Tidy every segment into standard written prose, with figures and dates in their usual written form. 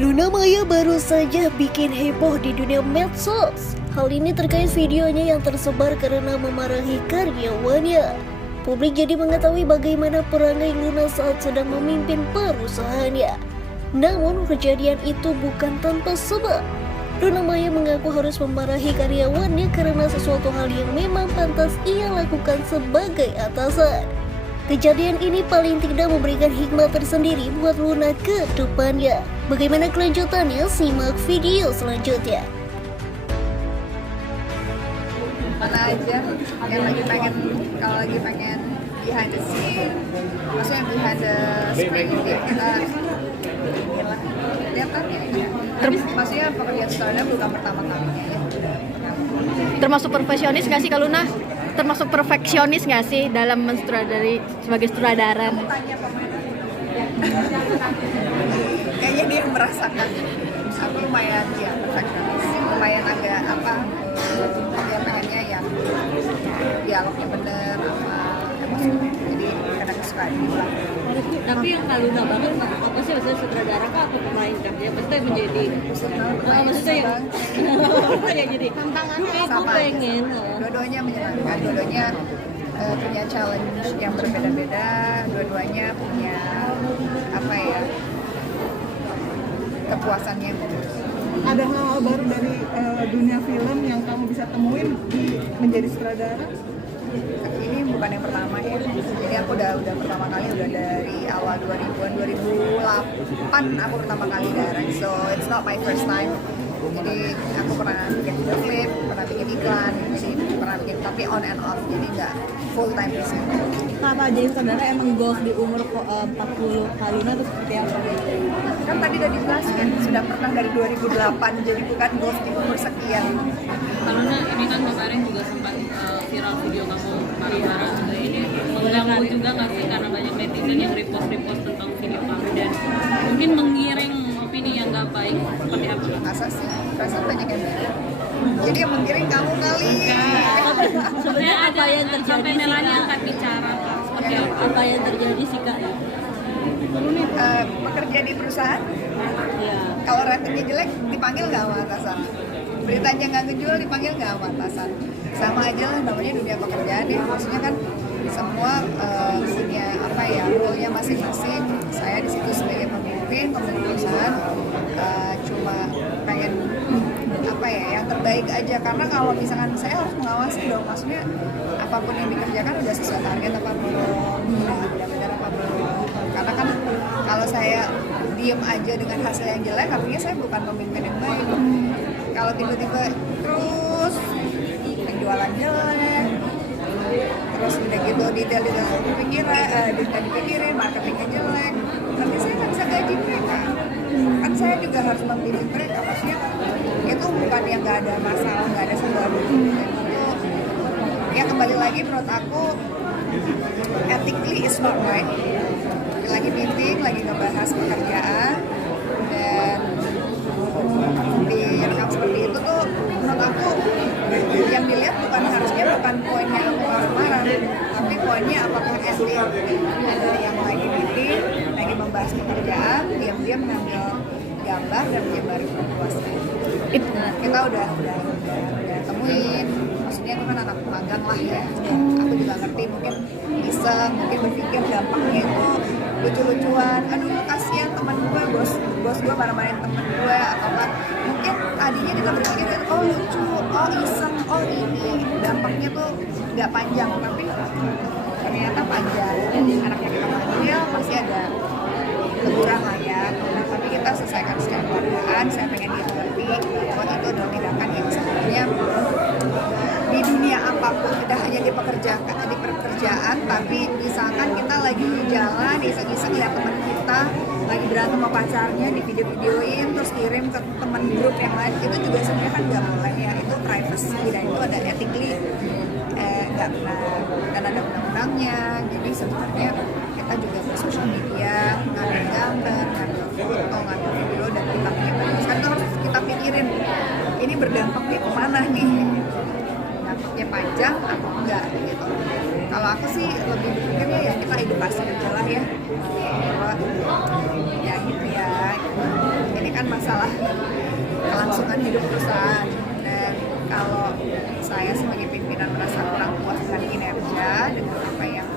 Luna Maya baru saja bikin heboh di dunia medsos. Hal ini terkait videonya yang tersebar karena memarahi karyawannya. Publik jadi mengetahui bagaimana perangai Luna saat sedang memimpin perusahaannya. Namun kejadian itu bukan tanpa sebab. Luna Maya mengaku harus memarahi karyawannya karena sesuatu hal yang memang pantas ia lakukan sebagai atasan. Kejadian ini paling tidak memberikan hikmah tersendiri buat Luna ke depannya. Bagaimana kelanjutannya? Simak video selanjutnya. Mana aja yang lagi pengen, kalau lagi pengen behind the scene, maksudnya behind the screen, kita lihat kan ya. Tapi maksudnya pekerjaan sutradara bukan pertama kalinya ya. Termasuk perfeksionis nggak sih Kak Luna? Termasuk perfeksionis nggak sih dalam menstradari sebagai sutradara? Tanya pemain. Kayaknya dia merasakan. Aku lumayan ya perfeksionis, lumayan agak apa, dia pengennya yang dialognya bener apa emosinya. Jadi kadang suka diulang. Tapi yang Kak Luna banget apa sih maksudnya sutradara kah atau pemain kan? Ya pasti menjadi maksudnya yang ya jadi tantangannya aku Sama pengen dua-duanya menyenangkan, dua-duanya punya challenge yang berbeda-beda, dua-duanya punya apa ya, kepuasannya yang beda. Ada hal baru dari dunia film yang kamu bisa temuin di menjadi sutradara? Ini bukan yang pertama ya, jadi aku udah pertama kali, udah dari awal 2000-an, 2008 aku pertama kali direct, so it's not my first time. Jadi aku pernah bikin video klip, pernah bikin iklan, jadi pernah bikin, tapi on and off, jadi nggak full time di situ. Kenapa jadi sutradara emang goals di umur 40 Kak Luna itu seperti apa? Kan tadi udah dibahas kan, sudah pernah dari 2008, jadi bukan goals di umur sekian. Karena ini kan kemarin juga sempat viral video kamu marah-marah juga ini mengganggu juga nggak sih karena banyak netizen yang repost tentang video kamu dan mungkin menggiring opini yang nggak baik seperti apa? Masa sih, perasaan banyak yang bilang. Jadi yang menggiring kamu kali. Sebenarnya apa yang terjadi Sampai sih Melani Kak? angkat bicara Kak, seperti apa? Apa yang terjadi sih Kak? Pekerja di perusahaan, Ya. kalau ratingnya jelek dipanggil nggak sama atasan, beritanya nggak ngejual dipanggil nggak sama atasan, sama aja lah namanya dunia pekerjaan ya. Maksudnya kan semua punya apa ya, role-nya masing-masing. Saya di situ sebagai pemimpin perusahaan, cuma pengen apa ya, yang terbaik aja, karena kalau misalkan saya harus mengawasi dong, maksudnya apapun yang dikerjakan udah sesuai target apa belum, benar-benar apa belum. Karena kan kalau saya diem aja dengan hasil yang jelek, artinya saya bukan pemimpin yang baik. Kalau tiba-tiba terus penjualan jelek, terus udah gitu detail dipikirin, marketingnya jelek, nanti saya nggak bisa gaji mereka. Kan saya juga harus membimbing mereka, maksudnya itu bukan yang nggak ada masalah, nggak ada sesuatu. Itu ya kembali lagi, menurut aku ethically is not right. Lagi meeting, lagi ngebahas pekerjaan dan direkam seperti itu tuh, menurut aku yang dilihat bukan poinnya aku marah-marah, tapi poinnya apakah etik dari yang lagi meeting, lagi membahas pekerjaan, diam-diam ngambil gambar dan menyebarin proposal. Nah, kita udah temuin, maksudnya itu kan anak magang lah ya. Aku juga ngerti, mungkin berpikir dampaknya itu lucu-lucuan, aduh kasihan teman gue, bos gue marah-marahin temen gue, atau apa mungkin tadinya juga berpikir oh lucu, oh iseng, oh ini dampaknya tuh nggak panjang, tapi ternyata panjang. Anaknya kita panggil pasti ada teguran lah ya, tapi kita selesaikan secara keluargaan. Saya pengen dia ngerti bahwa itu adalah tindakan yang sebenarnya di dunia apapun, tidak hanya di pekerjaan, tapi misalkan kita lagi jalan iseng-iseng lihat teman kita lagi berantem sama pacarnya, di video-videoin terus kirim ke teman grup yang lain, itu juga sebenarnya kan nggak boleh ya, itu privacy dan itu ada ethically nggak benar dan ada undang-undangnya. Jadi sebenarnya kita juga di sosial media ngambil gambar, ngambil foto, ngambil video dan kita penyebarin. Sekarang itu harus kita pikirin ini berdampaknya kemana nih, dampaknya panjang atau enggak gitu. Kalau aku sih lebih berpikirnya ya kita edukasi aja lah ya, bahwa ya gitu ya, ini kan kan masalah kelangsungan hidup perusahaan. Dan kalau saya sebagai pimpinan merasa kurang puas dengan kinerja dengan apa yang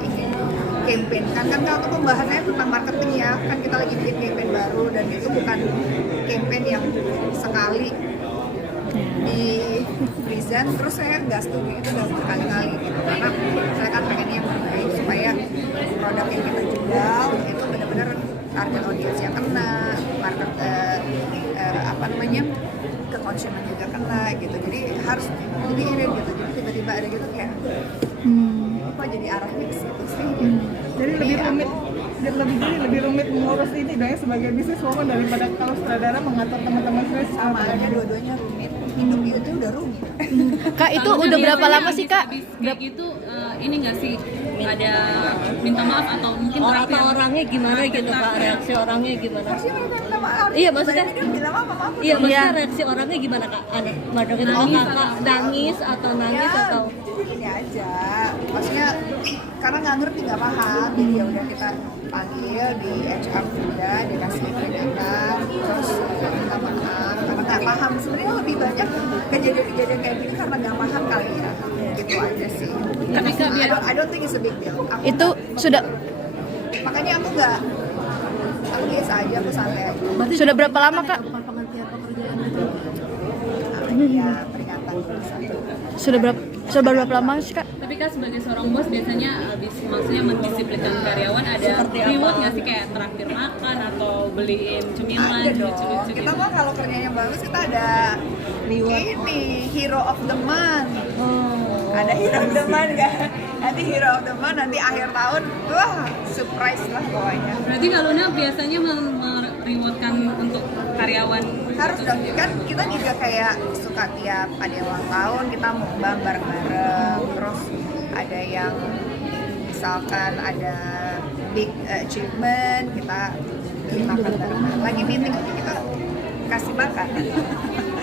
ingin campaign kan kalau untuk pembahasannya tentang marketing ya, kan kita lagi bikin campaign baru dan itu bukan campaign yang sekali di present terus saya nggak setuju, itu udah berkali-kali gitu, karena saya kan pengennya yang terbaik supaya produk yang kita jual itu benar-benar target audience yang kena, market ke konsumen juga kena gitu, jadi harus dipikirin gitu. Jadi tiba-tiba ada gitu kayak apa jadi arahnya ke situ sih gitu. Jadi lebih rumit mengurus ini dong ya sebagai bisnis woman daripada kalau sutradara mengatur teman-teman sendiri. Sama aja, dua-duanya rumit, hidup itu udah rumit. Kak, itu Kalau udah berapa biasanya lama sih Kak? habis kayak gitu ini nggak sih ada minta maaf atau mungkin terakhir Orangnya gimana gitu Kak, reaksi orangnya gimana? Harusnya mereka minta maaf. Iya, maksudnya Dia bilang maaf. iya, maksudnya reaksi orangnya gimana Kak? Ada gitu, oh Kakak nangis atau nangis Ya, atau jadi gini aja, maksudnya karena nggak ngerti, nggak paham, jadi ya udah kita panggil di HR juga, dikasih peringatan, terus minta maaf karena nggak paham. Sebenarnya lebih banyak kejadian-kejadian kayak gini karena nggak paham kali ya, gitu aja sih. Tapi Kak, I don't think it's a big deal. Itu sudah Makanya aku biasa aja, aku santai aja. sudah berapa lama Kak? Ya, peringatan Sudah berapa lama sih Kak? tapi Kak sebagai seorang bos biasanya habis maksudnya mendisiplinkan karyawan ada reward nggak sih kayak traktir makan atau beliin cemilan ada dong. lucu-lucu Kita gitu? mah kalau kerjanya bagus kita ada ini hero of the month. Ada hero of the month kan? Nanti hero of the month nanti akhir tahun, wah surprise lah pokoknya. Berarti Kak Luna biasanya merewardkan untuk karyawan Harus dong, kan kita juga kayak suka tiap ada yang ulang tahun kita mukbang bareng-bareng, terus ada yang misalkan ada big achievement kita makan bareng-bareng. Lagi meeting kita kasih makan.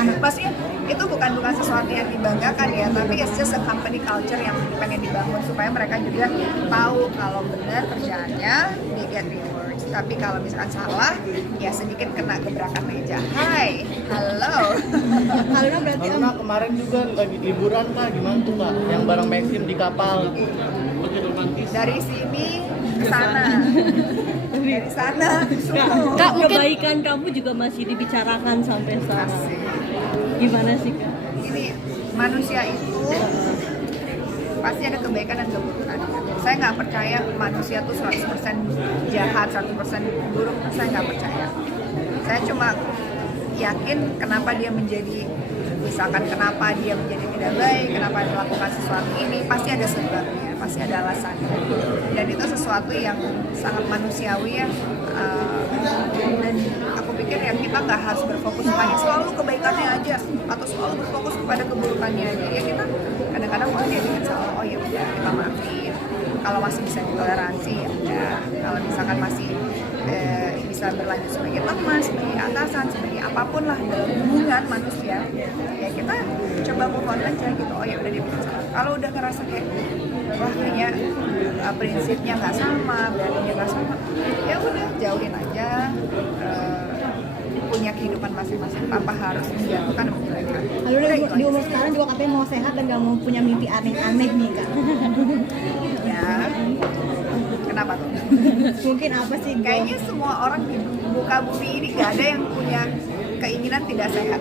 Maksudnya itu bukan sesuatu yang dibanggakan ya, tapi it's just a company culture yang pengen dibangun supaya mereka juga tahu kalau benar kerjaannya they get rewards. Tapi kalau misalkan salah, ya sedikit kena gebrakan meja. Hai, halo. Karena kemarin juga lagi liburan Kak, gimana tuh Kak? Yang bareng Maxim di kapal. Begitu romantis. Dari sini ke sana. Dari sana. Sungguh. Kak, mungkin kebaikan kamu juga masih dibicarakan sampai sekarang? Asik. Gimana sih Kak? Ini manusia itu pasti ada kebaikan dan keburukan. Saya nggak percaya manusia tuh 100% jahat, 100% buruk. Saya nggak percaya. Saya cuma yakin kenapa dia menjadi, misalkan kenapa dia menjadi tidak baik, kenapa dia melakukan sesuatu ini, pasti ada sebabnya, pasti ada alasannya. Dan itu sesuatu yang sangat manusiawi ya. Dan aku pikir ya kita nggak harus berfokus hanya selalu kebaikannya aja atau selalu berfokus kepada keburukannya aja. Ya kita kadang-kadang dia bikin salah, oh ya udah kita maafin. Kalau masih bisa ditoleransi ya udah. Kalau misalkan masih bisa berlanjut sebagai teman, sebagai atasan, sebagai apapun lah dalam hubungan manusia, ya kita coba move on aja gitu. Oh ya udah dia bikin salah. Kalau udah ngerasa kayak wah kayaknya prinsipnya nggak sama, value-nya nggak sama, ya udah jauhin aja. Punya kehidupan masing-masing tanpa harus menjatuhkan dan menjelekkan. Lalu di umur sekarang juga katanya mau sehat dan gak mau punya mimpi aneh-aneh nih Kak. Ya, kenapa tuh? Mungkin apa sih? Kayaknya semua orang di muka bumi ini gak ada yang punya keinginan tidak sehat.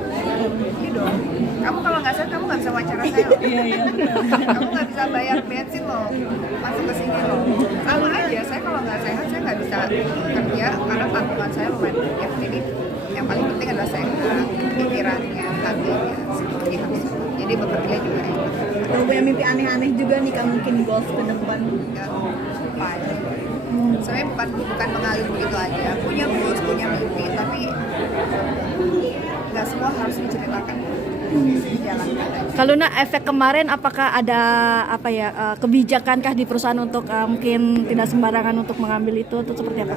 Iya dong. Kamu kalau nggak sehat, kamu nggak bisa wawancara saya loh. Kamu nggak bisa bayar bensin loh, masuk ke sini loh. Sama aja, saya kalau nggak sehat, saya nggak bisa kerja karena tanggungan saya lumayan banyak. Jadi yang paling penting adalah sehat, pikirannya, hatinya, semuanya harus. Jadi bekerja juga enak. Kalau punya mimpi aneh-aneh juga nih Kak, mungkin goals ke depan. Ya, lupa. Sebenarnya bukan mengalir begitu aja. Punya goals, punya mimpi, tapi nggak semua harus diceritakan. Dijalankan aja. kalau efek kemarin apakah ada kebijakankah di perusahaan untuk mungkin tidak sembarangan untuk mengambil itu atau seperti apa?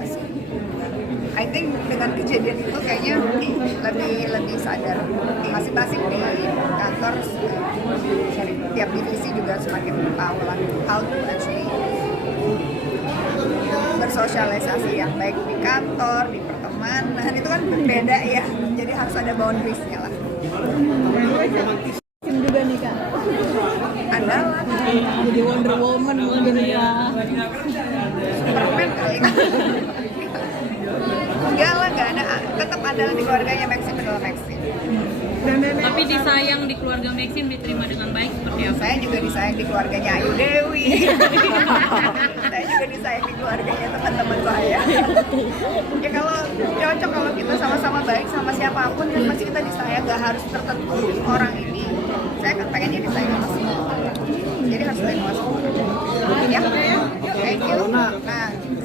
I think dengan kejadian itu kayaknya lebih sadar masing-masing di kantor, tiap divisi juga semakin tahu lah how to actually bersosialisasi yang baik di kantor, di pertemanan, Nahan itu kan berbeda ya, jadi harus ada boundariesnya lah. Tim juga nih kak. Ada lah, Jadi Wonder Woman mungkin ya. Superman kali. Enggak lah, nggak ada. Tetap ada di keluarganya Maxim adalah Maxim. Tapi disayang di keluarga Maxim diterima dengan baik seperti apa? Saya juga disayang di keluarganya Ayu Dewi. Saya juga disayang di keluarganya teman-teman saya. Ya kalau cocok, kalau kita sama-sama baik sama siapapun kan pasti kita disayang, nggak harus tertentu orang ini. Saya kan pengennya disayang sama semua. Jadi harus terima semua. Ya, thank you. Nah,